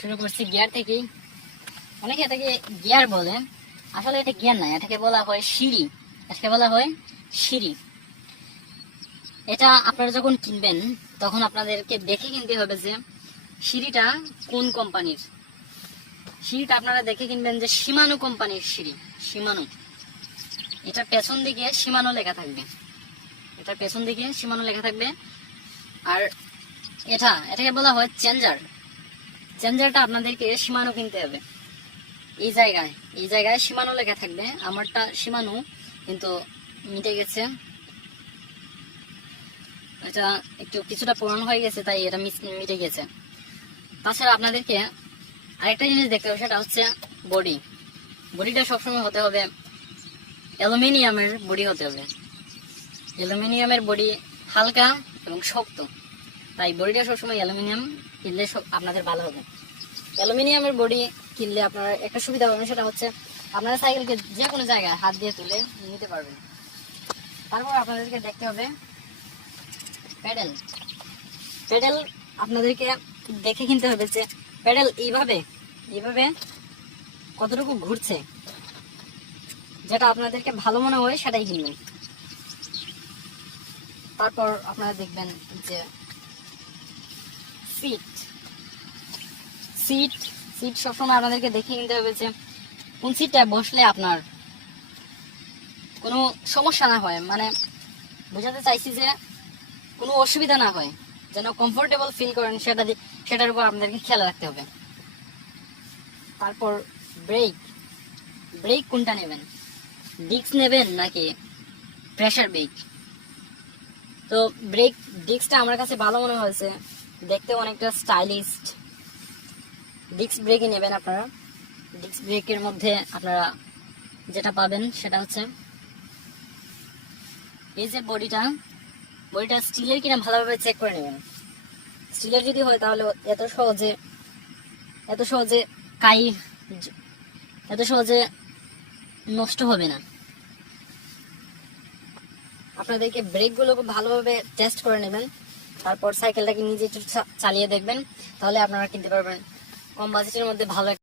শুরু করছি গিয়ার থেকেই অনেকে এটাকে গিয়ার বলে আসলে এটা গিয়ার না, এটাকে বলা হয় সিঁড়ি। এটাকে বলা হয় সিঁড়ি। এটা আপনারা যখন কিনবেন, তখন আপনাদেরকে দেখে কিনতে হবে যে সিঁড়িটা কোন কোম্পানির। সিঁড়িটা আপনারা দেখে কিনবেন যে সীমানু কোম্পানির সিঁড়ি, সীমানু। এটা পেছন দিকে সীমানো লেখা থাকবে। এটার পেছন দিকে সীমানো লেখা থাকবে। আর এটা, এটাকে বলা হয় চেঞ্জার। চেঞ্জারটা আপনাদেরকে সীমানো কিনতে হবে। এই জায়গায় এই জায়গায় সীমানো লেখা থাকবে। আমারটা সীমানো, কিন্তু মিটে গেছে। এটা একটু কিছুটা পুরানো হয়ে গেছে, তাই এটা মিটে গেছে। তাছাড়া আপনাদেরকে আরেকটা জিনিস দেখতে হবে, সেটা হচ্ছে বডি। বডিটা সবসময় হতে হবে অ্যালুমিনিয়ামের বডি হতে হবে। অ্যালুমিনিয়ামের বডি হালকা এবং শক্ত। তাই বডিটা সবসময় অ্যালুমিনিয়াম কিনলে সব আপনাদের ভালো হবে। অ্যালুমিনিয়ামের বডি কিনলে আপনার একটা সুবিধা পাবেন, সেটা হচ্ছে আপনারা সাইকেলকে যে কোনো জায়গায় হাত দিয়ে তুলে নিতে পারবেন। তারপর আপনাদেরকে দেখতে হবে প্যাডেল। প্যাডেল আপনাদেরকে দেখে কিনতে হবে যে প্যাডেল এইভাবে এইভাবে কতটুকু ঘুরছে, যেটা আপনাদেরকে ভালো মনে হয় সেটাই কিনবেন। তারপর আপনারা দেখবেন যে সিট সিট সিট সবসময় আপনাদেরকে দেখে নিতে হবে যে কোন সিটটা বসলে আপনার কোনো সমস্যা না হয়। মানে বোঝাতে চাইছি যে কোনো অসুবিধা না হয়। যেন কমফোর্টেবল ফিল করেন, সেটা সেটার উপর আপনাদেরকে খেয়াল রাখতে হবে। তারপর ব্রেক ব্রেক কোনটা নেবেন? ডিস্ক নেবেন নাকি প্রেসার ব্রেক তো ব্রেক ডিস্কটা আমার কাছে ভালো মনে হয়েছে। দেখতে অনেকটা স্টাইলিস্ট। ডিস্ক ব্রেকই নেবেন আপনারা। ডিস্ক ব্রেকের মধ্যে আপনারা যেটা পাবেন সেটা হচ্ছে এই যে বডিটা বডিটা স্টিলের কিনা ভালোভাবে চেক করে নেবেন। স্টিলের যদি হয় তাহলে এত সহজে এত সহজে কাই এত সহজে নষ্ট হবে না। আপনাদেরকে ব্রেকগুলো খুব ভালোভাবে টেস্ট করে নেবেন। তারপর সাইকেলটাকে নিজে একটু চালিয়ে দেখবেন তাহলে আপনারা কিনতে পারবেন। কম বাজেটের মধ্যে ভালো